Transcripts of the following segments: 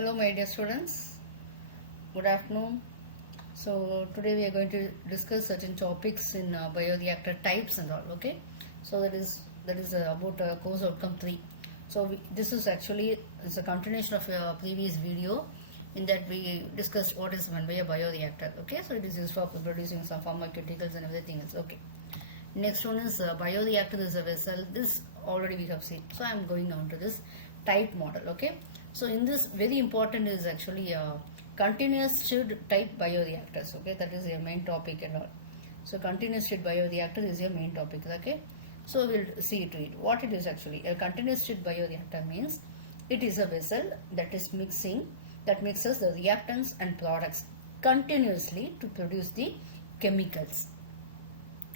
Hello my dear students, good afternoon. So today we are going to discuss certain topics in bioreactor types and all, okay. So that is about course outcome 3. So this is actually it's a continuation of a previous video in that we discussed what is meant by a bioreactor, okay. So it is used for producing some pharmaceuticals and everything else, okay. Next one is bioreactor is a vessel. This already we have seen. So I am going on to this type model, okay. So in this very important is actually continuous chilled type bioreactors, okay. That is your main topic and all. So continuous chilled bioreactor is your main topic, okay. So we'll see to it. What it is actually. A continuous chilled bioreactor means it is a vessel that mixes the reactants and products continuously to produce the chemicals.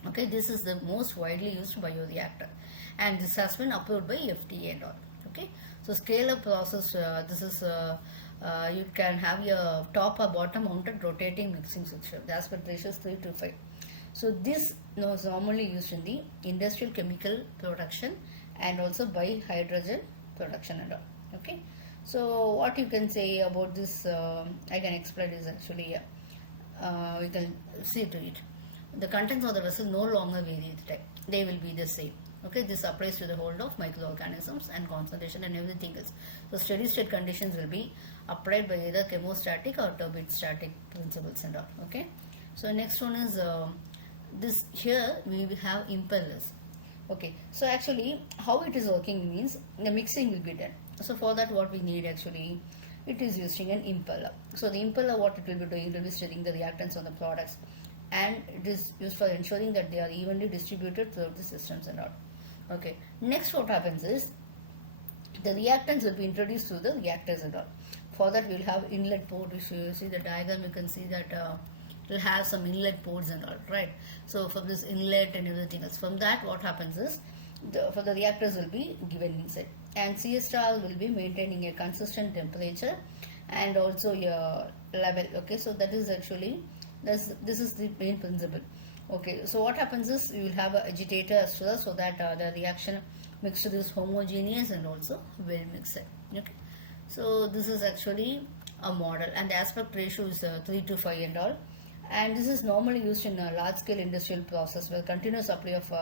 Okay, this is the most widely used bioreactor and this has been approved by FDA and all. Okay, so scale up process, this is you can have your top or bottom mounted rotating mixing switch. The aspect ratio is 3:5. So this is normally used in the industrial chemical production and also by hydrogen production and all. Okay, so what you can say about this, I can explain is actually we can see to it. The contents of the vessel no longer vary with time. They will be the same. Okay, this applies to the whole of microorganisms and concentration and everything else. So steady state conditions will be applied by either chemostatic or turbostatic principles and all. Okay. So next one is this. Here we have impellers. Okay. So actually how it is working means the mixing will be done. So for that what we need actually, it is using an impeller. So the impeller, what it will be doing, it will be stirring the reactants on the products, and it is used for ensuring that they are evenly distributed throughout the systems and all. Okay, next what happens is the reactants will be introduced through the reactors and all. For that we will have inlet port. If you see the diagram, you can see that it will have some inlet ports and all, right? So from this inlet and everything else, from that what happens is for the reactors will be given inside, and CS star will be maintaining a consistent temperature and also your level. Okay, so that is actually this is the main principle. Okay, so what happens is you will have an agitator as well, so that the reaction mixture is homogeneous and also well mixed. Okay, so this is actually a model, and the aspect ratio is 3:5 and all, and this is normally used in a large scale industrial process where continuous supply of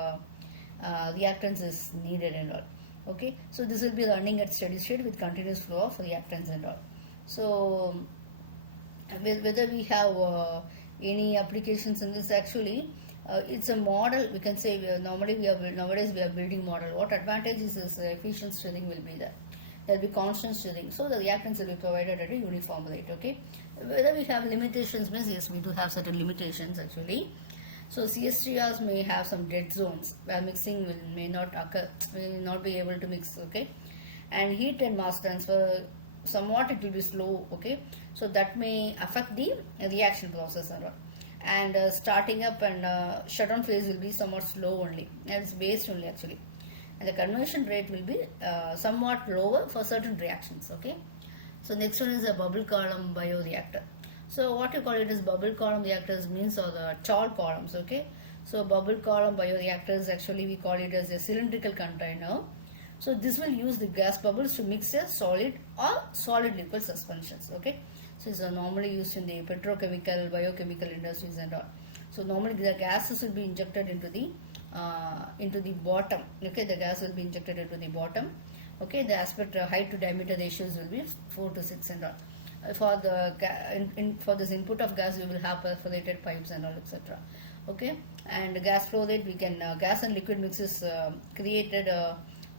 reactants is needed and all. Okay, so this will be running at steady state with continuous flow of reactants and all. So whether we have any applications in this, actually it's a model. We can say nowadays we are building model. What advantages is efficient stirring will be there. There will be constant stirring, so the reactants will be provided at a uniform rate. Okay, whether we have limitations means yes, we do have certain limitations actually. So CSTRs may have some dead zones where mixing may not occur, will not be able to mix. Okay, and heat and mass transfer, somewhat it will be slow. Okay, so that may affect the reaction process and starting up and shutdown phase will be somewhat slow only, and it's based only actually, and the conversion rate will be somewhat lower for certain reactions. Okay, so next one is a bubble column bioreactor. So what you call it is bubble column reactors means, or the tall columns. Okay, so bubble column bioreactors, actually we call it as a cylindrical container. So this will use the gas bubbles to mix a solid or solid liquid suspensions. Okay, so it's normally used in the petrochemical, biochemical industries and all. So normally the gases will be injected into the bottom. Okay, the gas will be injected into the bottom. Okay, the aspect height to diameter ratios will be 4:6 and all. For the for this input of gas, we will have perforated pipes and all, etc. Okay, and gas flow rate, we can gas and liquid mixes created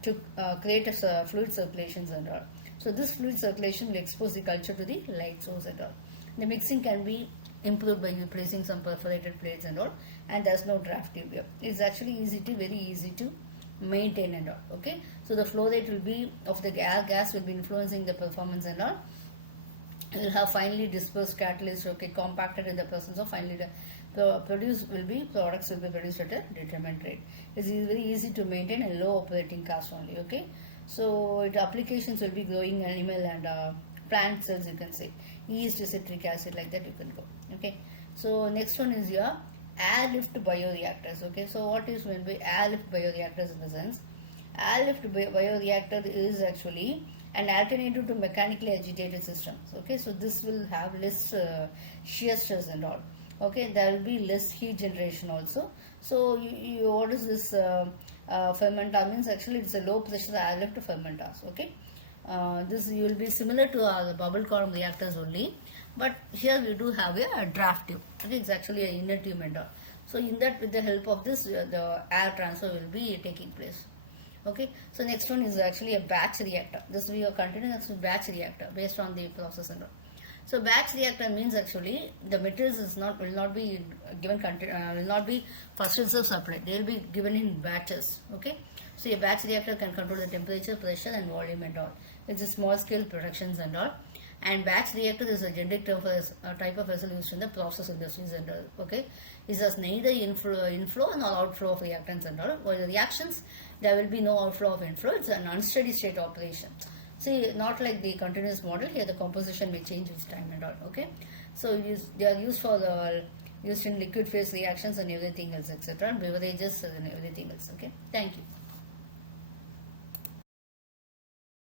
to create fluid circulations and all. So this fluid circulation will expose the culture to the light source and all. The mixing can be improved by replacing some perforated plates and all, and there's no draft tube here. It's actually very easy to maintain and all. Okay, so the flow rate will be of the gas will be influencing the performance and all. You will have finely dispersed catalyst, okay, compacted in the presence of finely products will be produced at a determined rate. It's very easy to maintain and low operating cost only. Okay, so applications will be growing animal and plant cells, you can say yeast, citric acid, like that you can go. Okay, so next one is your airlift bioreactors. Okay, so what is meant by airlift bioreactors in the sense? Airlift bioreactor is actually an alternative to mechanically agitated systems. Okay, so this will have less shear stress and all. Okay, there will be less heat generation also. So what is this fermenter means? Actually, it's a low pressure airlift fermenters. Okay, this will be similar to the bubble column reactors only, but here we do have a draft tube. Okay, it's actually an inner tube and all. So in that, with the help of this, the air transfer will be taking place. Okay, so next one is actually a batch reactor. This we are continuing as a batch reactor based on the process and all. So batch reactor means actually the materials will not be given will not be first and serve supplied. They will be given in batches. Okay, so a batch reactor can control the temperature, pressure, and volume and all. It's a small scale productions and all. And batch reactor is a generic term for a type of vessel used in the process industries and all. Okay, this has neither inflow nor outflow of reactants and all. While the reactions, there will be no outflow of inflow. It's an unsteady state operation. See, not like the continuous model. Here the composition may change with time and all. Okay, so they are used for used in liquid phase reactions and everything else, etc. And beverages and everything else. Okay, thank you.